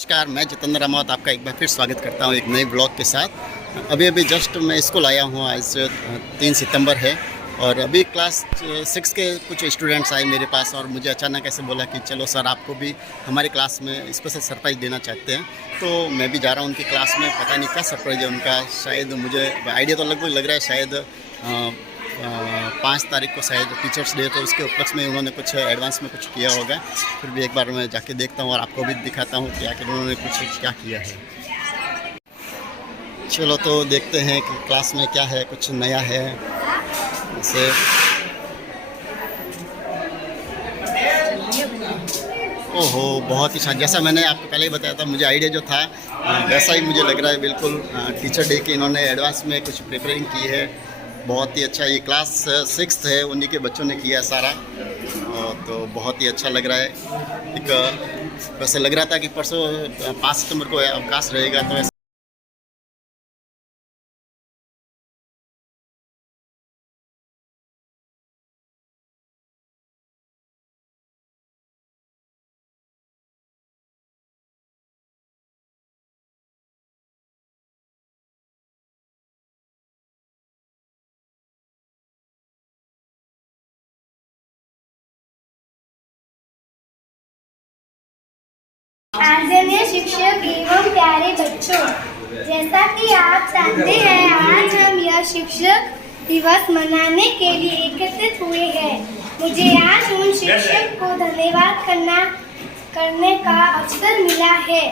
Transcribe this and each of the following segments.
नमस्कार, मैं जितेंद्र रामावत आपका एक बार फिर स्वागत करता हूं एक नए ब्लॉग के साथ। अभी जस्ट मैं स्कूल आया हूं। आज 3 सितंबर है और अभी क्लास 6 के कुछ स्टूडेंट्स आए मेरे पास और मुझे अचानक ऐसे बोला कि चलो सर, आपको भी हमारी क्लास में स्पेशल सरप्राइज़ देना चाहते हैं। तो मैं भी जा रहा हूं उनकी क्लास में। पता नहीं क्या सरप्राइज़ है उनका, शायद मुझे आइडिया तो लगभग लग रहा है शायद 5 तारीख को शायद टीचर्स डे, तो उसके उपलक्ष्य में उन्होंने कुछ एडवांस में कुछ किया होगा। फिर भी एक बार मैं जाके देखता हूँ और आपको भी दिखाता हूँ कि आखिर उन्होंने कुछ क्या किया है। चलो तो देखते हैं कि क्लास में क्या है, कुछ नया है जैसे। ओहो, बहुत ही अच्छा। जैसा मैंने आपको पहले ही बताया था, मुझे आइडिया जो था वैसा ही मुझे लग रहा है बिल्कुल। टीचर डे की इन्होंने एडवांस में कुछ प्रिपरेटिंग की है। बहुत ही अच्छा। ये क्लास 6 है, उन्हीं के बच्चों ने किया है सारा। तो बहुत ही अच्छा लग रहा है। एक वैसे लग रहा था कि परसों 5 सितंबर को अवकाश रहेगा, तो आदरणीय शिक्षक एवं प्यारे बच्चों, जैसा कि आप जानते हैं, आज हम यह शिक्षक दिवस मनाने के लिए एकत्रित हुए हैं। मुझे आज उन शिक्षक को धन्यवाद करने का अवसर मिला है।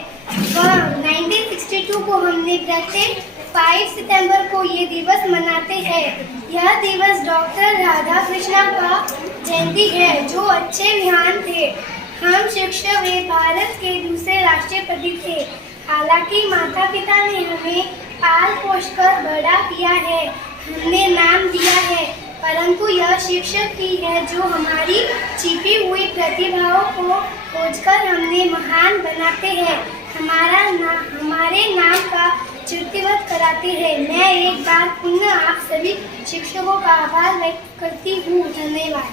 वह 1962 को हमने प्रत्येक 5 सितंबर को ये दिवस मनाते हैं। यह दिवस डॉक्टर राधा कृष्णा का जयंती है, जो अच्छे विद्वान थे। हम शिक्षक वे भारत के दूसरे राष्ट्रपति थे। हालांकि माता पिता ने हमें पाल पोष कर बड़ा किया है, हमने नाम दिया है, परंतु यह शिक्षक ही है जो हमारी छिपी हुई प्रतिभाओं को खोजकर हमने महान बनाते हैं, हमारे नाम का कीर्तिवत कराते हैं। मैं एक बार पुनः आप सभी शिक्षकों का आभार व्यक्त करती हूँ। धन्यवाद।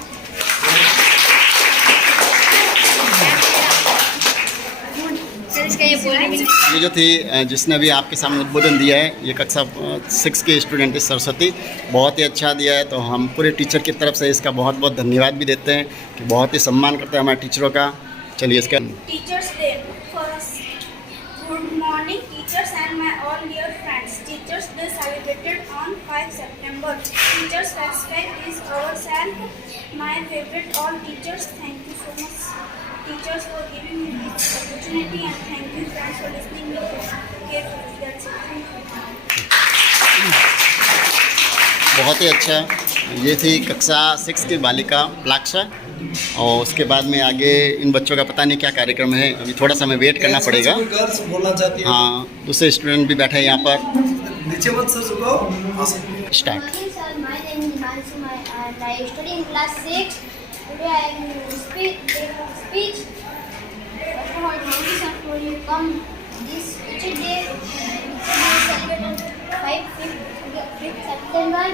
ये जो थी जिसने भी आपके सामने उद्बोधन दिया है, ये कक्षा 6 के स्टूडेंट है सरस्वती। बहुत ही अच्छा दिया है। तो हम पूरे टीचर की तरफ से इसका बहुत बहुत धन्यवाद भी देते हैं कि बहुत ही सम्मान करते हैं हमारे टीचरों का। चलिए इसका teachers day. Good morning teachers and my all dear friends. Teachers day celebrated on 5 सितंबर। Teachers respect is ours and my favorite all teachers. Thank you so much teachers for giving me this opportunity, and thank you friends for listening me carefully. That's it. बहुत ही अच्छा। ये थी कक्षा 6 की बालिका प्लाक्षा। और उसके बाद में आगे इन बच्चों का पता नहीं क्या कार्यक्रम है, अभी थोड़ा सा हमें वेट करना पड़ेगा। बोलना चाहती है। हाँ, दूसरे स्टूडेंट भी बैठे हैं यहाँ पर। नीचे मत सर झुकाओ। Start. Sir, my name is Himanshu and I study in class 6. Today I am going to speech. First of all, thank you sir for you come this teacher day. Celebrated 5th September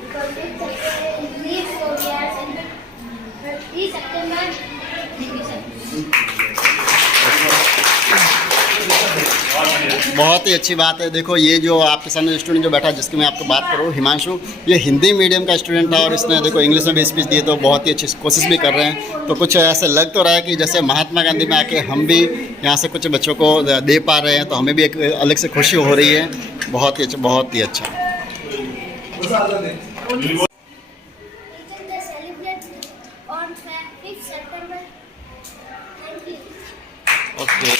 because 5th September is leave, so we are celebrating 3 September. Thank you sir. बहुत ही अच्छी बात है। देखो, ये जो आपके सामने student जो बैठा, जिसकी मैं आपको बात करूँ, हिमांशु, ये हिंदी मीडियम का स्टूडेंट था और इसने देखो इंग्लिश में भी स्पीच दी, तो बहुत ही अच्छी कोशिश भी कर रहे हैं। तो कुछ ऐसे लग तो रहा है कि जैसे महात्मा गांधी में आके हम भी यहाँ से कुछ बच्चों को दे पा रहे हैं, तो हमें भी एक अलग से खुशी हो रही है। बहुत ही अच्छा, बहुत ही अच्छा। ओके,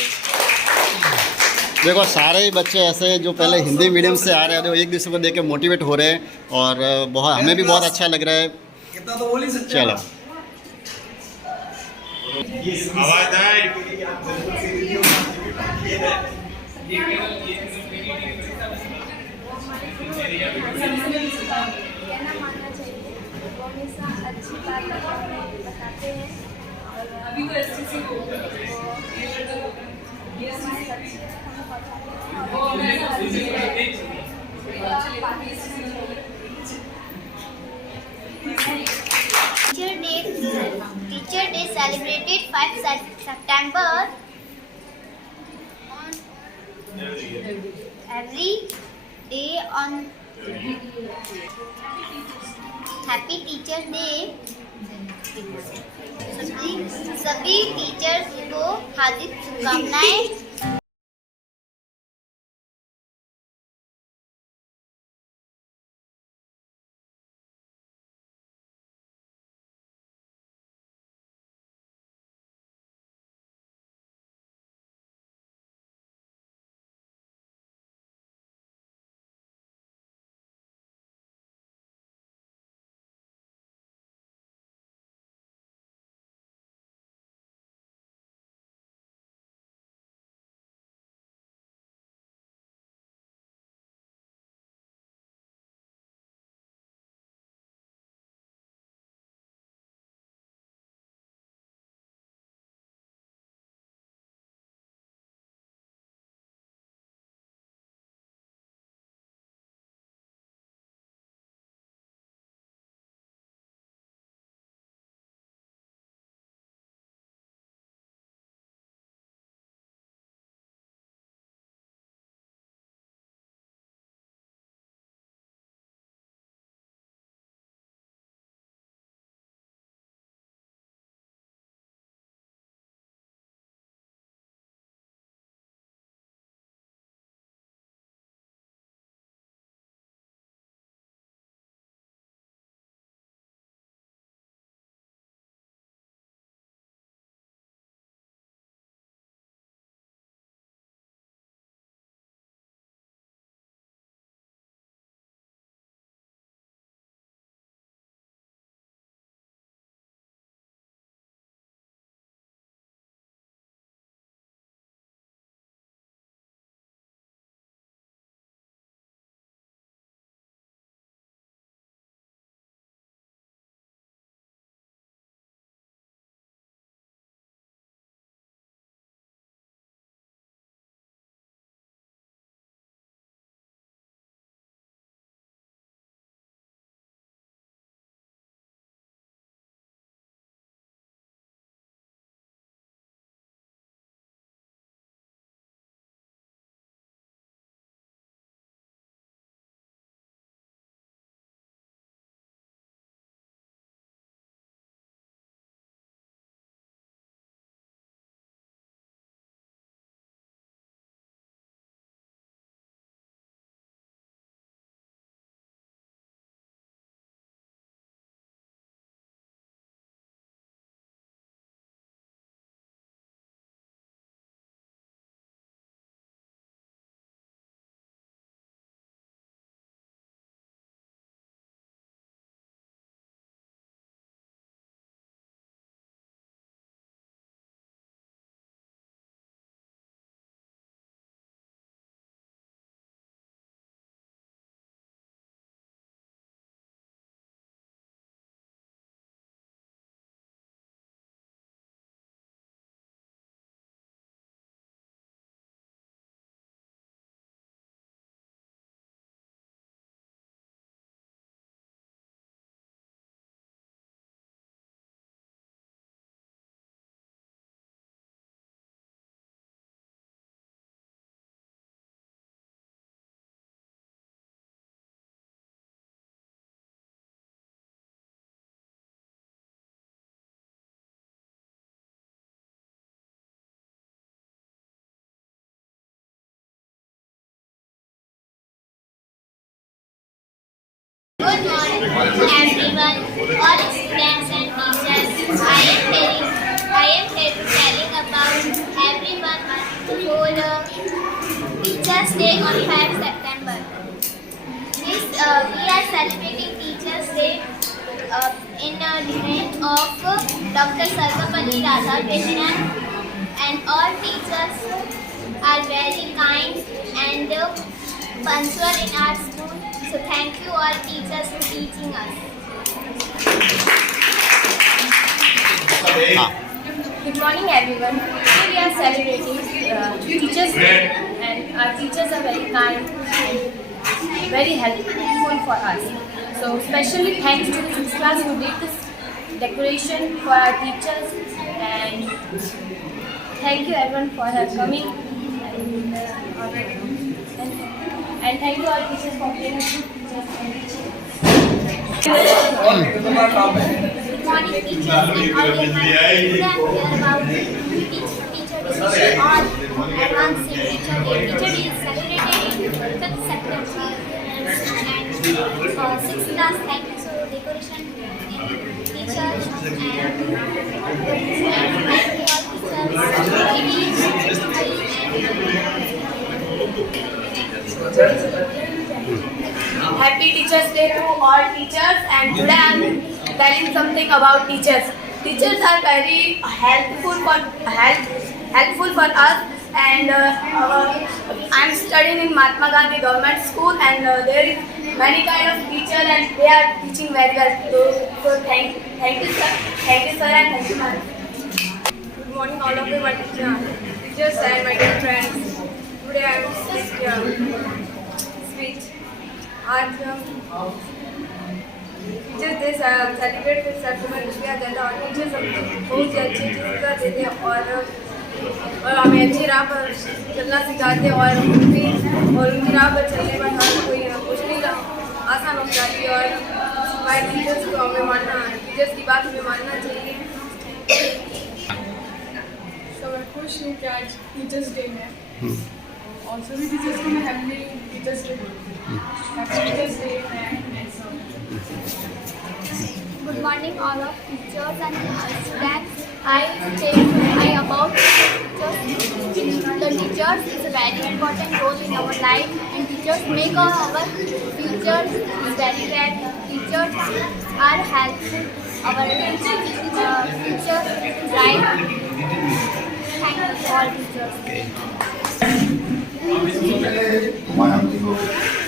देखो सारे ही बच्चे ऐसे जो पहले हिंदी मीडियम से आ रहे हैं, एक दूसरे को देख के मोटिवेट हो रहे हैं और बहुत हमें भी बहुत अच्छा लग रहा है। इतना तो बोल ही सकते चलो, अभी तो एसटीसी को Teacher Day celebrated 5 September. Every day on Happy Teacher Day सभी टीचर्स को हार्दिक शुभकामनाएं। Good morning, everyone, all students and teachers. I am here to telling about everyone for Teachers Day on 5 September. We are celebrating Teachers Day in the name of Dr. Sarvapalli Radhakrishnan, and all teachers are very kind and punctual in our school. So thank you all teachers for teaching us. Good morning everyone. Today we are celebrating Teachers Day, and our teachers are very kind and very helpful for us. So especially thanks to the 6th class who did this decoration for our teachers, and thank you everyone for coming. And thank you all teachers for being teachers and teaching. और कितना काम है Good morning, teachers and all the today I am here about teacher decision on advanced teacher day. Teacher day is celebrated in 5th September and 6th class thank you so decoration in teachers and Happy Teachers Day to all teachers, and today I am telling something about teachers. Teachers are very helpful for us, and I am studying in Mahatma Gandhi Government School, and there is many kind of teachers, and they are teaching very well. So thank you sir, and thank you ma'am. Good morning all of you, my teachers and my dear friends. Today I am speech. आज हम teachers day celebrate कर September किया जाता है और teachers हमको बहुत ही अच्छी चीज़ें देते हैं और हमें अच्छी राह पर चलना सिखाते हैं और उनकी राह पर चलने पर हर कोई मुश्किल आसान हो जाती है और हमारे टीचर्स को हमें मानना टीचर्स की बात हमें मानना चाहिए। तो मैं खुश हूँ कि आज टीचर्स डे है और सभी टीचर्स को मैं happy teachers day good morning all of teachers and students. I about teachers. The teachers is a very important role in our life, and teachers make our future very bright. Teachers are helpful our future bright. Thank you all teachers. Kumar ji को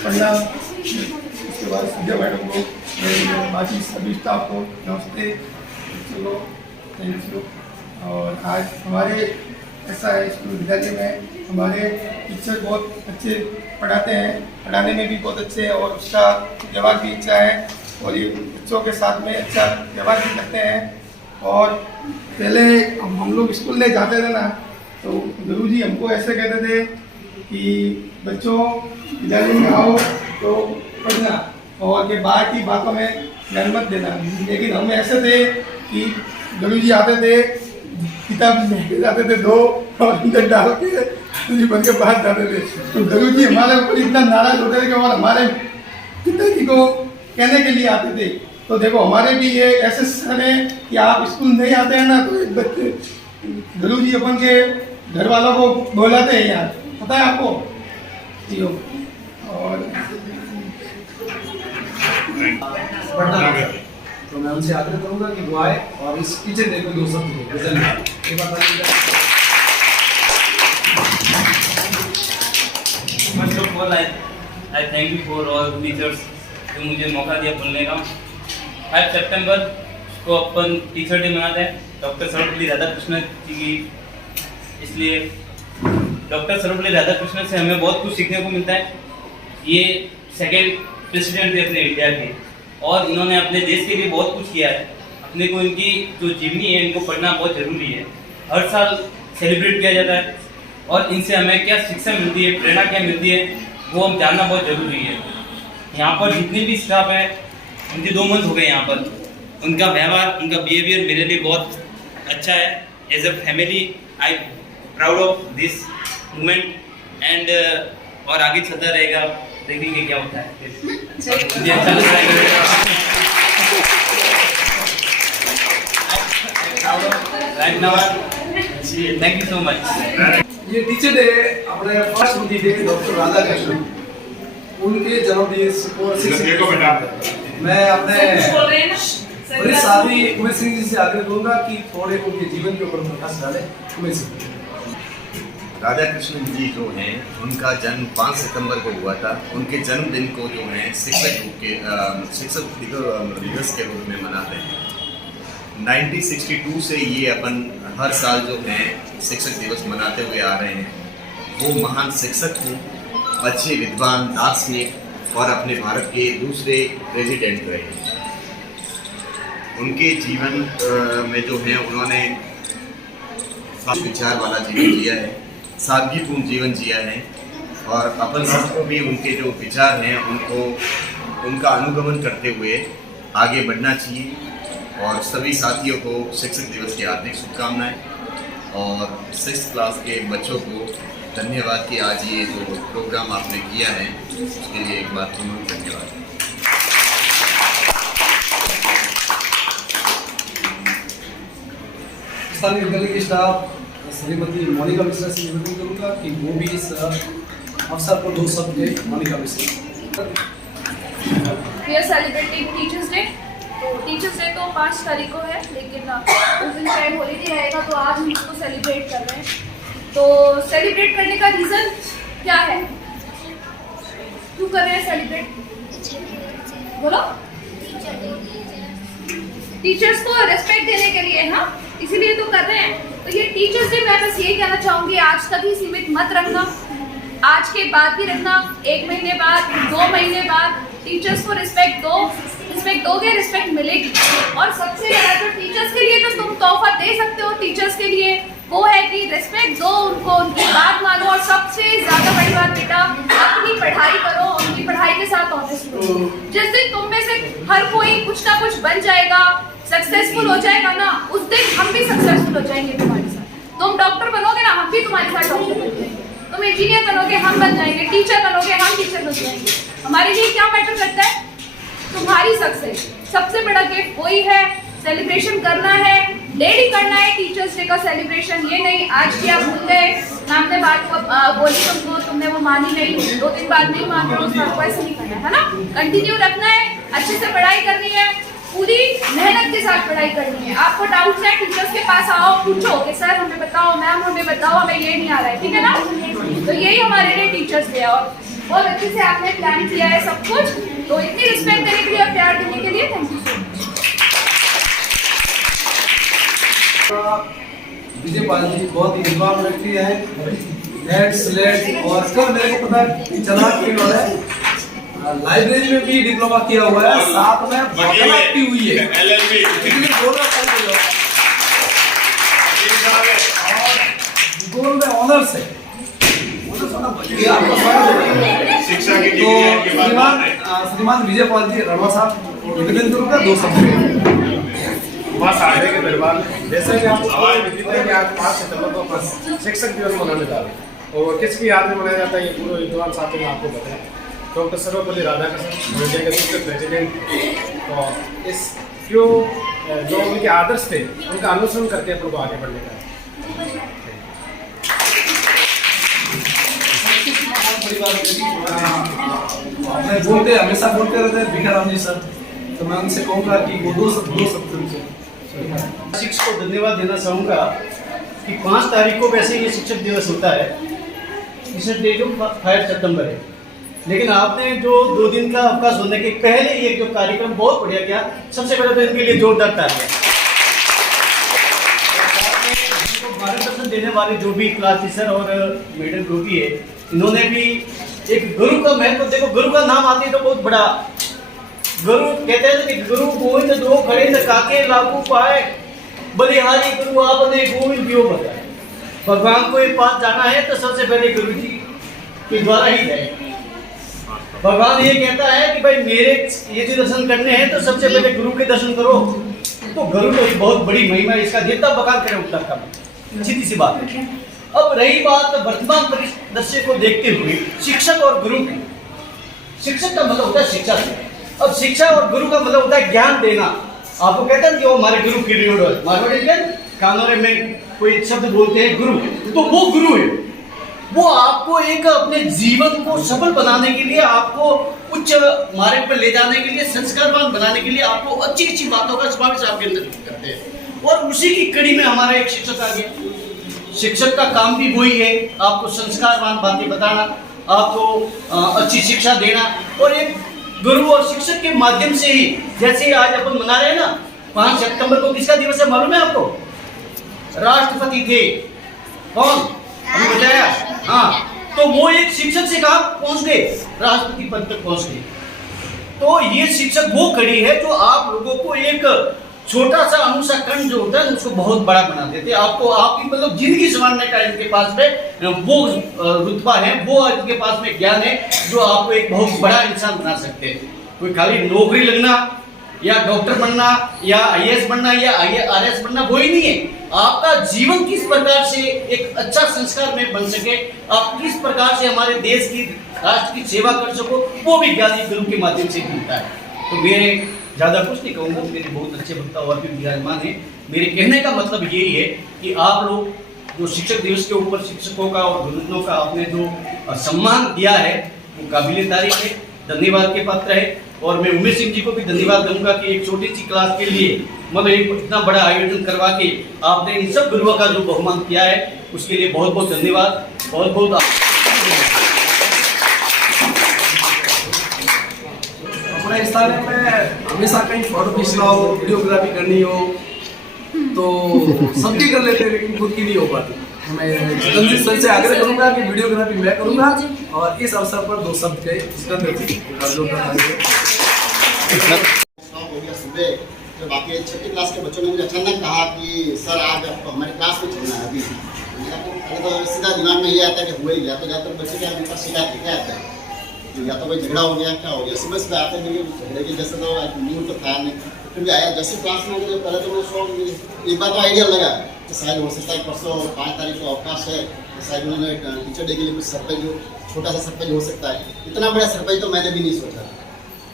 पढ़ना, उसके बाद Sanjay madam को, बाकी सभी staff को नमस्ते, चलो थैंक यू। और आज हमारे ऐसा है स्कूल विद्यालय में हमारे टीचर बहुत अच्छे पढ़ाते हैं, पढ़ाने में भी बहुत अच्छे हैं और उसका व्यवहार भी अच्छा है और ये बच्चों के साथ में अच्छा व्यवहार भी करते हैं। और पहले हम लोग स्कूल में जाते थे ना तो गुरुजी हमको ऐसे कहते थे कि बच्चों विद्यालय में आओ तो पढ़ना और के बाहर की बातों में ध्यान मत देना। लेकिन हम ऐसे थे कि गुरुजी आते थे, किताब लेके जाते थे दो और अंदर डाल के गुरुजी बन के बाहर जाते थे। तो गुरुजी हमारे ऊपर इतना नाराज होते थे कि और हमारे पिताजी को कहने के लिए आते थे। तो देखो हमारे भी ये ऐसे सर हैं कि आप स्कूल नहीं आते हैं ना तो एक बच्चे गुरुजी अपन के घर वालों को बुलाते हैं यार, पता है आपको जियो। और तो मैं उनसे आग्रह करूंगा कि वो आए और इस टीचर डे को दो शब्द प्रेजेंट करें। First of all I thank you for all teachers जो मुझे मौका दिया बोलने का। 5 सितंबर को अपन टीचर डे मनाते हैं डॉक्टर सर्वपल्ली राधाकृष्णन जी की, इसलिए डॉक्टर सर्वपल्ली राधाकृष्णन से हमें बहुत कुछ सीखने को मिलता है। ये सेकेंड प्रेसिडेंट थे अपने इंडिया के और इन्होंने अपने देश के लिए बहुत कुछ किया है। अपने को इनकी जो जीवनी है इनको पढ़ना बहुत ज़रूरी है, हर साल सेलिब्रेट किया जाता है और इनसे हमें क्या शिक्षा मिलती है, प्रेरणा क्या मिलती है वो हम जानना बहुत ज़रूरी है। यहाँ पर जितने भी स्टाफ है मुझे 2 मंथ हो गए यहाँ पर, उनका व्यवहार उनका बिहेवियर मेरे लिए बहुत अच्छा है। As a family I proud of this movement and और आगे चलता रहेगा, देखेंगे क्या होता है। मुझे अच्छा लग रहा है। Thank you so much. ये टीचर डे अपने first Modi day doctor Radhakrishnan उनके जन्मदिन को मैं अपने बड़े साथी उमेश सिंह जी से आग्रह करूंगा कि थोड़े उनके जीवन के ऊपर प्रकाश डालें। उमेश सिंह राधाकृष्णन जी जो हैं उनका जन्म 5 सितंबर को हुआ था। उनके जन्मदिन को जो है शिक्षक दिवस के रूप में मनाते हैं। 1962 से ये अपन हर साल जो है शिक्षक दिवस मनाते हुए आ रहे हैं। वो महान शिक्षक थे, अच्छे विद्वान, दार्शनिक और अपने भारत के दूसरे प्रेसिडेंट रहे। उनके जीवन में जो है उन्होंने विचार वाला जीवन जिया है। सादगीपूर्ण जीवन जिया है और अपन सबको भी उनके जो विचार हैं उनका अनुगमन करते हुए आगे बढ़ना चाहिए। और सभी साथियों को शिक्षक दिवस की हार्दिक शुभकामनाएं और 6th क्लास के बच्चों को धन्यवाद कि आज ये जो प्रोग्राम आपने किया है उसके लिए एक बार पुनः धन्यवाद। स्थानीय विद्यालय की स्टाफ श्रीमती मोनिका मिश्रा से निवेदन करूँगा कि वो भी इस अवसर पर 2 शब्द दें। Monika Mishra. We are celebrating Teachers Day. तो टीचर्स डे तो 5 तारीख को है, लेकिन उस दिन शायद हॉलीडे रहेगा, तो आज हम इसको सेलिब्रेट कर रहे हैं। तो सेलिब्रेट करने का रीज़न क्या है, क्यों कर रहे हैं सेलिब्रेट? बोलो। टीचर्स को रिस्पेक्ट देने के लिए, हाँ, इसीलिए तो कर रहे हैं। तो ये टीचर्स डे मैं बस यही कहना चाहूँगी, आज तक ही सीमित मत रखना, आज के बाद भी रखना, 1 महीने बाद, 2 महीने बाद टीचर्स को रिस्पेक्ट दो। रिस्पेक्ट दोगे, रिस्पेक्ट मिलेगी। और सबसे ज़्यादा तो टीचर्स के लिए तो तुम तोहफा दे सकते हो टीचर्स के लिए, वो है कि रिस्पेक्ट दो उनको, उनकी बात मानो। और सबसे ज़्यादा बड़ी बात बेटा, अपनी पढ़ाई करो, उनकी पढ़ाई के साथ ऑनेस्ट रहो। जिस दिन तुम में से हर कोई कुछ ना कुछ बन जाएगा, सक्सेसफुल हो जाएगा ना, उस दिन हम भी सक्सेसफुल हो जाएंगे तुम्हारे साथ। तुम डॉक्टर बनोगे ना, हम भी तुम्हारे साथ डॉक्टर बन जाएंगे। तुम इंजीनियर बनोगे, हम बन जाएंगे। टीचर बनोगे, हम टीचर बन जाएंगे। हमारे लिए क्या मैटर करता है? तुम्हारी सक्सेस। सबसे बड़ा गिफ्ट वही है, सेलिब्रेशन करना है, डेली करना है टीचर्स डे का सेलिब्रेशन। ये नहीं आज की आप भूल गए, मैम ने बात को बोली तुमको, तुमने वो मानी नहीं, 2 दिन बाद नहीं मान रहे, उसका ऐसे नहीं करना है ना। कंटिन्यू रखना है, अच्छे से पढ़ाई करनी है, पूरी मेहनत के साथ पढ़ाई करनी है। आपको डाउट्स है, टीचर्स के पास आओ, पूछो कि सर हमें बताओ, मैम हमें बताओ, हमें ये नहीं आ रहा है, ठीक है ना। तो यही हमारे लिए टीचर्स डे है और बहुत अच्छे से आपने प्लान किया है सब कुछ। तो इतनी रिस्पेक्ट देने के लिए और प्यार देने के लिए thank you so much. Vijay Pal ji बहुत ही विद्वान व्यक्ति है, नेट स्लेट और कल मेरे को पता चला कि उन्होंने लाइब्रेरी में भी डिप्लोमा किया हुआ है, साथ में वकालत की हुई है, भूगोल में ऑनर्स है। श्रीमान विजय पाल जी रणवा साहब निवेदन करूँगा 2 शब्द। बस आगे के दरबार में जैसे कि आपको विदित है कि आज 5 सितंबर को शिक्षक दिवस मनाने जा रहे हैं और किसकी याद में मनाया जाता है ये पूरे विद्वान साथी ने आपको बताया। डॉक्टर सर्वपल्ली राधाकृष्णन इंडिया के दूसरे प्रेसिडेंट, और इस जो उनके आदर्श थे उनका अनुसरण करके अपन को आगे बढ़ने का बोलते हमेशा बोलते रहते हैं भिखाराम जी सर, तो मैं उनसे कहूँगा कि वो 2 शब्द शिक्षक को धन्यवाद देना चाहूँगा कि 5 तारीख को वैसे ये शिक्षक दिवस होता है, टीचर्स डे जो 5 सितंबर है, लेकिन आपने जो 2 दिन का अवकाश होने के पहले ये जो कार्यक्रम बहुत बढ़िया किया। सबसे पहले तो इनके लिए जोरदार तालियां। मार्गदर्शन देने वाले जो भी क्लास टीचर और मैडम ग्रुपी है, इन्होंने भी एक गुरु का महत्व, देखो गुरु का नाम आते है तो बहुत बड़ा गुरु कहते हैं कि गुरु गोविंद दो खड़े न काके लागू पाए, बलिहारी गुरु आपने गोविंद दियो बताए। भगवान को एक पास जाना है तो सबसे पहले गुरु जी के द्वारा ही जाए। भगवान ये कहता है कि भाई मेरे ये जो दर्शन करने हैं तो सबसे पहले गुरु के दर्शन करो। तो गुरु तो बहुत बड़ी महिमा है, इसका जितना बखान करें उतना कम, सीधी सी बात है। अब रही बात वर्तमान परिदृश्य को देखते हुए शिक्षक और गुरु की, शिक्षक का मतलब होता है शिक्षा से, अब शिक्षा और गुरु का मतलब होता है ज्ञान देना। आपको कहते हैं कि वो हमारे गुरु की मारवाड़ी कानोरे में कोई शब्द बोलते हैं गुरु, तो वो गुरु है। वो आपको एक अपने जीवन को सफल बनाने के लिए, आपको उच्च मार्ग पर ले जाने के लिए, संस्कारवान बनाने के लिए आपको अच्छी अच्छी बातों का समावेश आपके अंदर करते हैं। और उसी की कड़ी में हमारा एक शिक्षक आ गया। शिक्षक का काम भी वही है, आपको संस्कारवान बातें बताना, आपको अच्छी शिक्षा देना। और एक गुरु और शिक्षक के माध्यम से ही, जैसे आज अपन मना रहे हैं ना 5 सितंबर को, किसका दिवस है मालूम है आपको? राष्ट्रपति थे कौन, हमने बताया। हाँ, तो वो एक शिक्षक से कहाँ पहुंच गए? राष्ट्रपति पद तक पहुंच गए। तो ये शिक्षक वो कड़ी है जो आप लोगों को एक छोटा सा अणुसा कण जो होता है उसको बहुत बड़ा बना देते हैं। आपको आपकी मतलब जिंदगी संवारने का इनके पास में वो रुतबा है, वो इनके पास में ज्ञान है जो आपको एक बहुत बड़ा इंसान बना सकते हैं। कोई खाली नौकरी लगना या डॉक्टर बनना या आईएएस बनना या आईआरएस बनना वो ही नहीं है। आपका जीवन किस प्रकार से एक अच्छा संस्कार में बन सके, आप किस प्रकार से हमारे देश की राष्ट्र की सेवा कर सको, वो भी ज्ञानी गुरु के माध्यम से मिलता है। तो मेरे ज़्यादा कुछ नहीं कहूँगा, मेरे बहुत अच्छे वक्ता और भी विराजमान है। मेरे कहने का मतलब यही है कि आप लोग जो शिक्षक दिवस के ऊपर शिक्षकों का और गुरुजनों का आपने जो सम्मान दिया है वो काबिले तारीफ है, धन्यवाद के पात्र है। और मैं उमेश सिंह जी को भी धन्यवाद दूंगा कि एक छोटी सी क्लास के लिए मतलब एक इतना बड़ा आयोजन करवा के आपने इन सब गुरुओं का जो बहुमान किया है उसके लिए बहुत बहुत धन्यवाद। बहुत बहुत अपने स्थान में हमेशा कहीं फोटो खींचना हो, वीडियोग्राफी करनी हो तो सबकी कर लेते हैं, लेकिन खुद की नहीं हो पाती। मैं जितेंद्र सर से आग्रह करूंगा कि वीडियोग्राफी मैं करूंगा और इस अवसर पर दो शब्द के सुबह तो बाकी छठी क्लास के बच्चों ने मुझे अचानक कहा कि सर आज आपको हमारे क्लास में चलना है। अभी तो सीधा दिमाग में ये आता है कि हुए या तो ज़्यादातर बच्चे क्या ऊपर शिकायत क्या आता है या तो कोई झगड़ा हो गया, क्या हो गया। सुबह सुबह आते हैं झगड़े की जैसे तो मूड तो था नहीं, फिर भी आया जैसे क्लास में मुझे पहले तो मैं शौक एक बार तो आइडिया लगा कि शायद हो सकता है परसों 5 तारीख को अवकाश है, तो शायद उन्होंने टीचर डे के लिए कुछ सरप्राइज हो, छोटा सा सरप्राइज हो सकता है। इतना बड़ा सरप्राइज तो मैंने भी नहीं सोचा,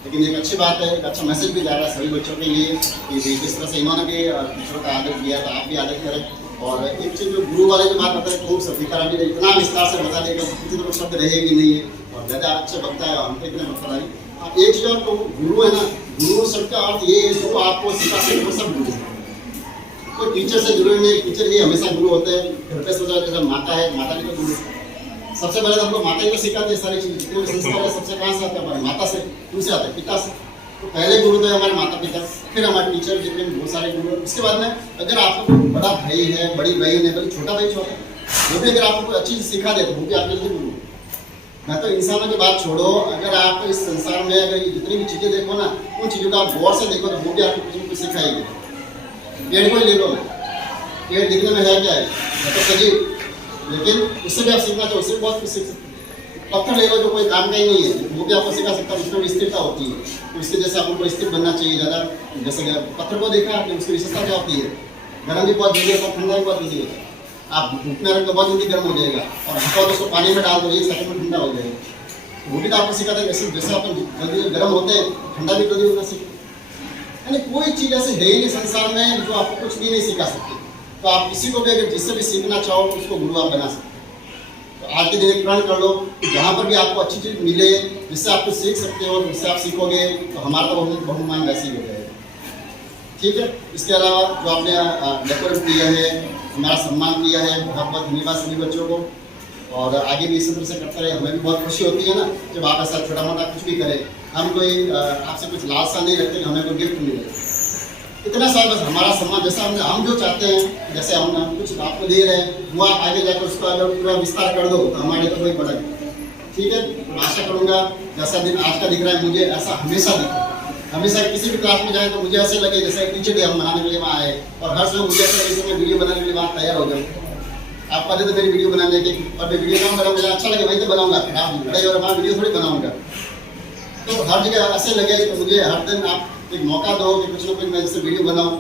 लेकिन एक अच्छी बात है, एक अच्छा मैसेज भी जा रहा है सभी बच्चों के लिए कि जिस तरह से इन्होंने भी टीचरों का आदर किया तो आप भी आदर करें। और एक चीज़ जो गुरु वाले जो बात होता है खूब सफीकरा भी इतना विस्तार से बता देगा किसी तो शब्द रहेगी नहीं है और ज़्यादा अच्छे बनता है हमको इतना मतलब नहीं। एक चीज़ और तो गुरु है ना, गुरु शब्द का अर्थ ये है जो आपको सिखा सकते वो सब गुरु है। तो टीचर से जरूरी नहीं, टीचर ही हमेशा गुरु होते हैं। घर पे सोचा जैसे माता है, माता की तो गुरु सबसे पहले तो हमको माता ही को सिखाते हैं सारी चीज़ें, जितने भी संस्कार है सबसे कहाँ से आते हैं हमारे माता से, दूसरे आते हैं पिता से। तो पहले गुरु तो है हमारे माता पिता, फिर हमारे टीचर जितने भी बहुत सारे गुरु। उसके बाद में अगर आपको बड़ा भाई है, बड़ी बहन है, बड़ी छोटा भाई छोटा वो भी अगर आपको कोई अच्छी चीज़ सिखा दे तो वो भी आपके लिए गुरु। मैं तो इंसानों की बात छोड़ो, अगर आप इस संसार में अगर जितनी भी चीज़ें देखो ना, उन चीज़ों का आप गौर से देखो तो वो भी आपको कुछ न कुछ सिखाएगी। पेड़ को ही ले लो, पेड़ दिखने में है क्या है तो सजीव, लेकिन उससे भी आप सीखना चाहो, उससे भी बहुत कुछ सीख सकते। पत्थर ले लो जो कोई काम का ही नहीं है, वो भी आपको सिखा सकता है, उसमें भी स्थिरता होती है। तो इसके जैसे आपको स्थिर बनना चाहिए ज़्यादा। जैसे पत्थर को देखा आपने, उसकी विशेषता क्या होती है, गर्म भी बहुत जल्दी होता है, ठंडा भी बहुत जल्दी होता है। आप धूप में रख तो बहुत जल्दी गर्म हो जाएगा और हटा तो उसको पानी में डाल दो 1 सेकंड में ठंडा हो जाएगा। वो भी तो आपको सिखाता है जैसे अपन जल्दी गर्म होते हैं ठंडा भी जल्दी होना सीखो। यानी कोई चीज़ ऐसे है ही नहीं संसार में जो आपको कुछ भी नहीं सिखा सकती। तो आप किसी को भी अगर जिससे भी सीखना चाहो उसको गुरु आप बना सकते। तो आज के दिन एक प्रण कर लो कि जहाँ पर भी आपको अच्छी चीज़ मिले जिससे आप कुछ सीख सकते हो, जिससे आप सीखोगे तो हमारा तो बहुमान वैसे ही हो जाएगा। ठीक है, इसके अलावा जो आपने डेकोरेट किया है, हमारा सम्मान किया है, बहुत बहुत धन्यवाद सभी बच्चों को। और आगे भी इस तरह से करते रहे, हमें भी बहुत खुशी होती है ना जब आप ऐसा छोटा मोटा कुछ भी करें। हम कोई आपसे कुछ लालसा नहीं रखते कि हमें कोई गिफ्ट मिले, इतना सा बस हमारा सम्मान जैसा हम जो चाहते हैं, जैसे हम कुछ आपको दे रहे हैं वो आप आगे जाकर उसका अगर पूरा विस्तार कर दो तो हमारे तो कोई बड़ा है। ठीक है, तो आशा करूँगा जैसा दिन आज का दिख रहा है मुझे ऐसा हमेशा दिखे। हमेशा किसी भी क्लास में जाए तो मुझे ऐसे लगे जैसे टीचर डे हम मनाने के लिए वहाँ आए और हर समय मुझे ऐसा लगे मैं वीडियो बनाने के लिए वहाँ तैयार हो जाऊँ। आप पहले तो मेरी वीडियो बनाने के और मैं वीडियो काम करूँ, मुझे अच्छा लगे वहीं तो बनाऊँगा, लड़ाई और वहाँ वीडियो थोड़ी बनाऊँगा। तो हर जगह ऐसे लगे तो मुझे हर दिन आप एक मौका दो कि कुछ ना कुछ मैं जैसे वीडियो बनाऊँ।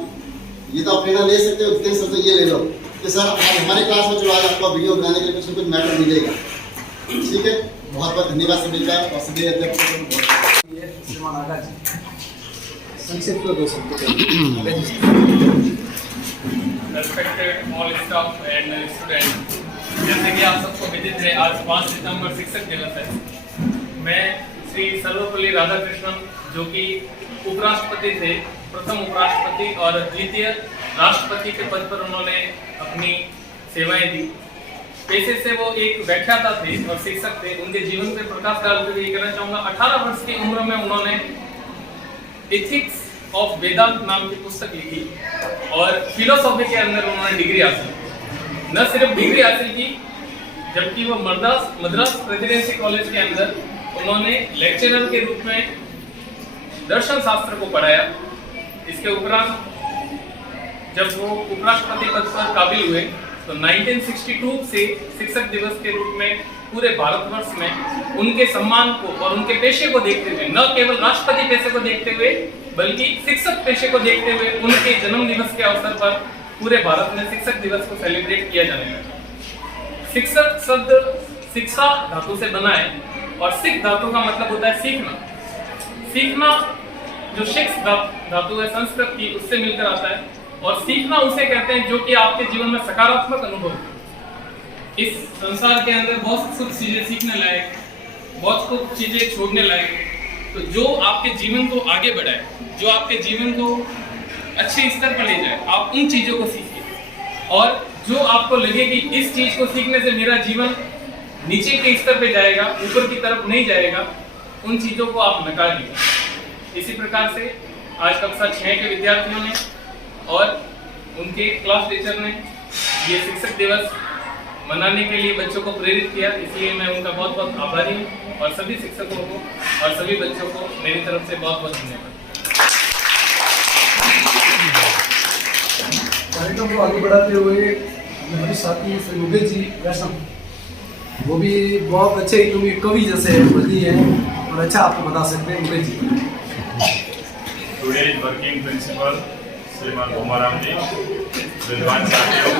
ये तो आप प्रेरणा ले सकते हो, जितने सबसे ये ले लो कि सर आज हमारे क्लास में चलो आज आपको वीडियो बनाने के लिए कुछ ना कुछ मैटर मिलेगा। ठीक है, बहुत बहुत धन्यवाद सभी का और सभी अध्यक्ष संक्षिप्त दो शब्द। Respected all staff and student, जैसे कि आप सबको विदित है आज 5 सितंबर शिक्षक दिवस है। मैं श्री सर्वपल्ली राधाकृष्णन जो कि उपराष्ट्रपति थे, प्रथम उपराष्ट्रपति और द्वितीय राष्ट्रपति के पद पर उन्होंने अपनी सेवाएं दी। पेशे से वो एक व्याख्याता थे और शिक्षक थे। उनके जीवन पर प्रकाश डालते हुए ये कहना चाहूँगा, 18 वर्ष की उम्र में उन्होंने एथिक्स ऑफ वेदांत नाम की पुस्तक लिखी और फिलोसॉफी के अंदर उन्होंने डिग्री हासिल। न सिर्फ डिग्री हासिल की, जबकि वो मद्रास प्रेसिडेंसी कॉलेज के अंदर उन्होंने लेक्चरर के रूप में दर्शन शास्त्र को पढ़ाया। इसके उपरांत जब वो उपराष्ट्रपति पद पर काबिल हुए तो 1962 से शिक्षक दिवस के रूप में पूरे भारतवर्ष में उनके सम्मान को और उनके पेशे को देखते हुए, न केवल राष्ट्रपति पेशे को देखते हुए बल्कि शिक्षक पेशे को देखते हुए उनके जन्म दिवस के अवसर पर पूरे भारत में शिक्षक दिवस को सेलिब्रेट किया जाने लगा। शिक्षक शब्द शिक्षा धातु से बना है और सिख धातु का मतलब होता है सीखना। सीखना जो शिक्ष धातु है संस्कृत की, उससे मिलकर आता है और सीखना उसे कहते हैं जो कि आपके जीवन में सकारात्मक अनुभव है। इस संसार के अंदर बहुत कुछ चीजें सीखने लायक, बहुत कुछ चीजें छोड़ने लायक है। तो जो आपके जीवन को आगे बढ़ाए, जो आपके जीवन को अच्छे स्तर पर ले जाए, आप उन चीजों को सीखिए। और जो आपको लगे कि इस चीज को सीखने से मेरा जीवन नीचे के स्तर पे जाएगा, ऊपर की तरफ नहीं जाएगा, उन चीजों को आप नकारिए। इसी प्रकार से आज कक्षा 6 के विद्यार्थियों ने और उनके क्लास टीचर ने ये शिक्षक दिवस मनाने के लिए बच्चों को प्रेरित किया, इसलिए मैं उनका बहुत बहुत आभारी हूँ और सभी शिक्षकों को और सभी बच्चों को मेरी तरफ से बहुत बहुत धन्यवाद। कार्यक्रम को आगे बढ़ाते हुए हमारे साथी श्री मुकेश जी वैष्णव, वो भी बहुत अच्छे क्योंकि कवि जैसे बनी है और अच्छा आपको बता सकते हैं। Mukesh ji today is working principle श्रीमान भोमाराम जी, विद्वान साथियों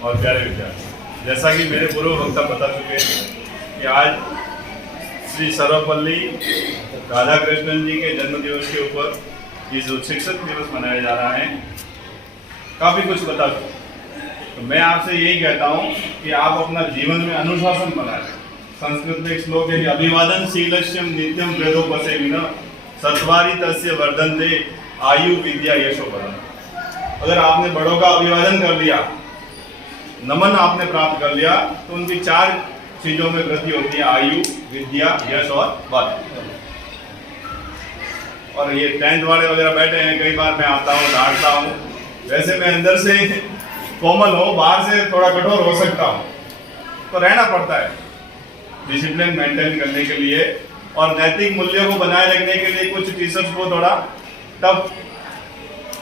और प्यारे विद्यार्थी, जैसा कि मेरे पूर्व वक्ता बता चुके हैं कि आज श्री सर्वपल्ली राधाकृष्णन जी के जन्म दिवस के ऊपर ये जो शिक्षक दिवस मनाया जा रहा है, काफ़ी कुछ बता चुके। तो मैं आपसे यही कहता हूँ कि आप अपना जीवन में अनुशासन बनाएं। संस्कृत में एक श्लोक है कि अभिवादनशीलस्यम नित्यम वेदोपसेविना सत्वारी तस्य वर्धन्ते आयु विद्या यशो बलम। अगर आपने बड़ों का अभिवादन कर लिया, नमन आपने प्राप्त कर लिया, तो उनकी 4 चीजों में वृद्धि होती है, आयु, विद्या, यश और बल। और ये 10th वाले वगैरह बैठे हैं, कई बार मैं आता हूँ, डांटता हूँ। वैसे मैं अंदर से कोमल हो, बाहर से थोड़ा कठोर हो सकता हूँ, तो रहना पड़ता है डिसिप्लिन मेंटेन करने के लिए और नैतिक मूल्यों को बनाए रखने के लिए। कुछ टीचर्स को थोड़ा टफ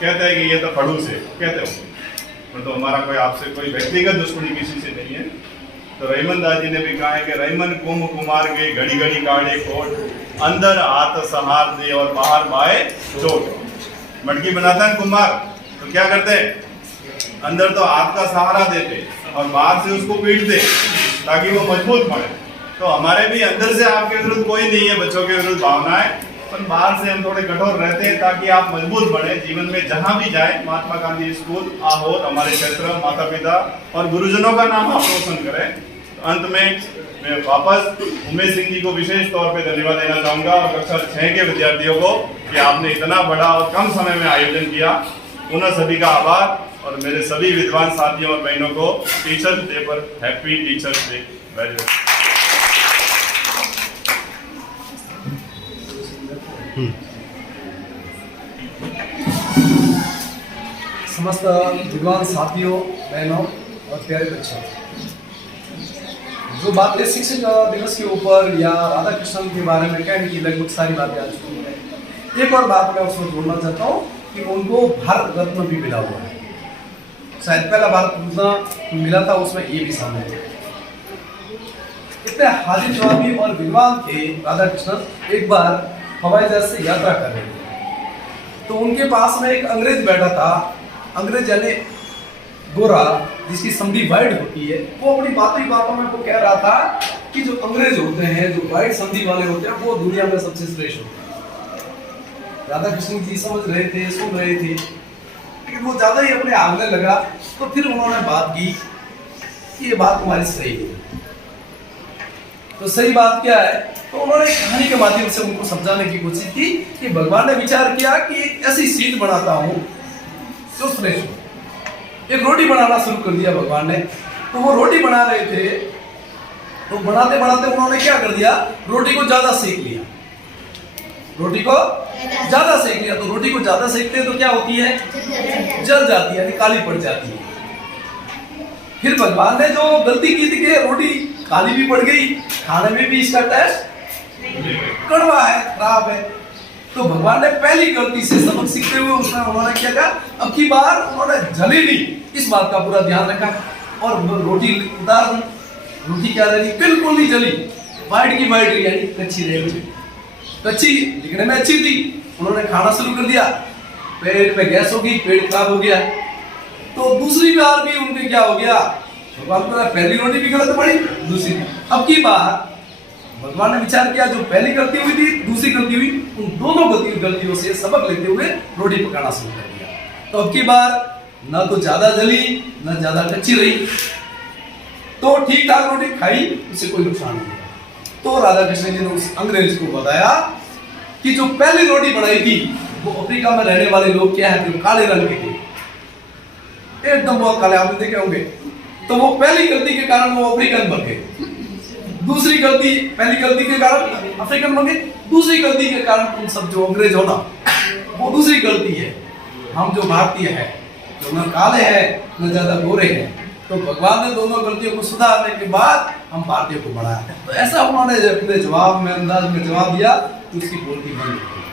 कहते हैं कि ये तो खड़ूस है, कहते हो, तो हमारा कोई आपसे कोई व्यक्तिगत दुश्मनी किसी से नहीं है। तो रहीमन दास जी ने भी कहा है कि रहीमन कुंभ कुमार के घड़ी घड़ी काढ़े कोट, अंदर हाथ सहार दे और बाहर बाए चोट। मटकी बनाता है कुम्हार, तो क्या करते हैं, अंदर तो हाथ का सहारा देते और बाहर से उसको पीटते ताकि वो मजबूत बने। तो हमारे भी अंदर से आपके विरुद्ध कोई नहीं है, बच्चों के विरुद्ध भावनाएं, पर बाहर से हम थोड़े कठोर रहते हैं ताकि आप मजबूत बने जीवन में। जहां भी जाए, महात्मा गांधी स्कूल, आहोर, हमारे क्षेत्र, माता पिता और गुरुजनों का नाम आप रोशन करें। तो अंत में मैं वापस उमेश सिंह जी को विशेष तौर पे धन्यवाद देना चाहूँगा और कक्षा 6 के विद्यार्थियों को कि आपने इतना बड़ा और कम समय में आयोजन किया। पुनः सभी का आभार और मेरे सभी विद्वान साथियों और बहनों को टीचर्स डे पर happy teachers day. Very good. समस्त विद्वान साथियों, बहनों और प्यारे बच्चों, जो बातें शिक्षक दिवस के ऊपर या राधा कृष्णन के बारे में कहने की लगभग सारी बातें आ चुकी हैं। एक और बात मैं उसमें जोड़ना चाहता हूँ कि उनको भारत रत्न भी मिला हुआ है। शायद पहला भारत रत्न मिला था, उसमें ये भी शामिल है। इतने हाजिर जवाबी और विद्वान थे राधा कृष्णन। एक बार हवाई जहाज से यात्रा कर रहे थे तो उनके पास में एक अंग्रेज बैठा था। अंग्रेज यानी गोरा, जिसकी संधि वाइड होती है, वो अपनी बातों में वो कह रहा था कि जो अंग्रेज होते हैं, जो वाइड संधि वाले होते हैं, वो दुनिया में सबसे श्रेष्ठ होते हैं। राधा कृष्ण जी समझ रहे थे, सुन रहे थे, लेकिन वो ज्यादा ही अपने आगने लगा। तो फिर उन्होंने बात की कि ये बात तुम्हारी सही है। तो सही बात क्या है, तो उन्होंने कहानी के माध्यम से उनको समझाने की कोशिश की कि भगवान ने विचार किया कि एक ऐसी चीज बनाता हूँ जो श्रेष्ठ हो। एक रोटी बनाना शुरू कर दिया भगवान ने। तो वो रोटी बना रहे थे, तो बनाते बनाते उन्होंने क्या कर दिया, रोटी को ज्यादा सेक लिया। रोटी को ज्यादा सेक लिया, तो रोटी को ज्यादा सेकते तो क्या होती है, जल जाती है, यानी काली पड़ जाती है। फिर भगवान ने जो गलती की थी कि रोटी काली भी पड़ गई, खाने में भी इसका टेस्ट कड़वा है, खराब है। तो भगवान ने पहली गलती से सबक सीखते हुए उसने उन्होंने क्या कहा, अब की बार उन्होंने जली नहीं, इस बात का पूरा ध्यान रखा। और रोटी उतार, रोटी क्या रही, बिल्कुल नहीं जली, वाइट की वाइट यानी कच्ची रह गई, कच्ची दिखने में अच्छी थी। उन्होंने खाना शुरू कर दिया, पेट में गैस हो गई, पेट खराब हो गया। तो दूसरी बार भी उनके क्या हो गया, भगवान को पहली रोटी भी गलत पड़ी, दूसरी। अब की बार भगवान ने विचार किया, जो पहली गलती हुई थी, दूसरी गलती हुई, उन दोनों गलतियों से सबक लेते हुए रोटी पकाना शुरू कर दिया। तो अब की बार न तो ज्यादा जली न ज्यादा कच्ची रही, तो ठीक ठाक रोटी खाई, उससे कोई नुकसान नहीं हुआ। तो राधा कृष्ण जी ने उस अंग्रेज को बताया कि जो पहली रोटी बनाई थी वो अफ्रीका में रहने वाले लोग क्या है, जो काले रंग के थे, एकदम बहुत काले, आपने देखे होंगे। तो वो पहली गलती के कारण वो अफ्रीकन बन गए, दूसरी गलती, पहली गलती के कारण अफ्रीकन बन गए, दूसरी गलती के कारण तुम सब जो अंग्रेज हो ना, वो दूसरी गलती है। हम जो भारतीय है, जो न काले हैं न ज्यादा गोरे हैं, तो भगवान ने दोनों गलतियों को सुधारने के बाद हम भारतीयों को बढ़ाया। तो ऐसा उन्होंने अपने जवाब में, अंदाज में जवाब दिया, तो उसकी बोलती बंद हो गई।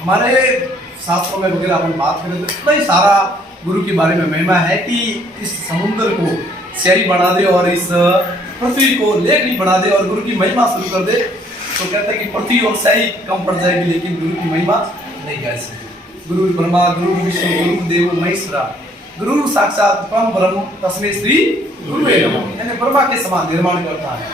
हमारे शास्त्रों में वगैरह अपन बात करें तो इतना ही सारा गुरु के बारे में महिमा है कि इस समुद्र को स्याही बना दे और इस पृथ्वी को लेख नहीं बना दे और गुरु की महिमा शुरू कर दे, तो कहते हैं कि पृथ्वी और स्याही कम पड़ जाएगी, लेकिन गुरु की महिमा नहीं गा सकती। गुरु ब्रह्मा, गुरु विष्णु, गुरु देव महेश्वरा, गुरु साक्षात परम ब्रह्म तस्मै श्री गुरुवे नमः। यानी ब्रह्मा के समान निर्माण करता है,